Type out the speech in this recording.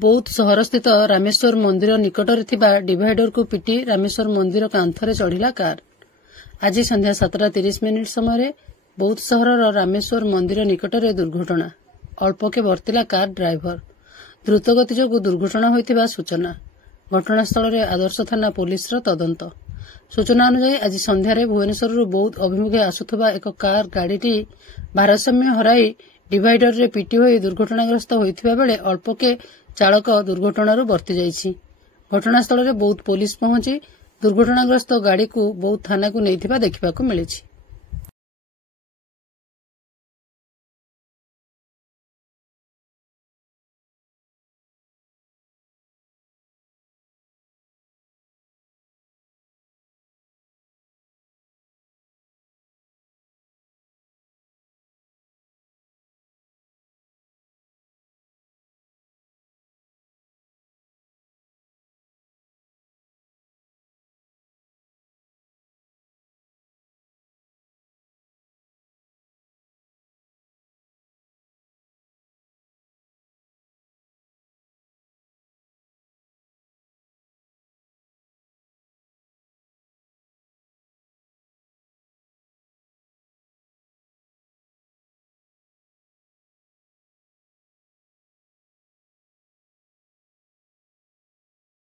बौद्ध सहरस्थित रामेश्वर मंदिर निकटरे थिबा डिवाइडर को पिटी रामेश्वर मंदिर कांथरे चढ़िला कार। आज संध्या 7:30 समय बौद्ध सहर रामेश्वर मंदिर निकटरे दुर्घटना। अल्पके वर्तिला कार ड्राइवर। द्रुतगति जोगु दुर्घटना होइतिबा सूचना। घटनास्थल में आदर्श थाना पुलिस तदंत। सूचना अनुसार आज संध्यारे भुवनेश्वर बौद्ध अभिमुखे आसुथबा एक कार गाड़ीटी भारसाम्य हराई डिवाइडर रे पिटी होई दुर्घटनाग्रस्त होइतिबा बेले अल्पके चालक दुर्घटनारू बर्ती जाइछि। घटनास्थल में बौद्ध पुलिस पहुंची दुर्घटनाग्रस्त गाड़ी को बौद्ध थाना को नैथिबा देखिबाकू मिलिछि।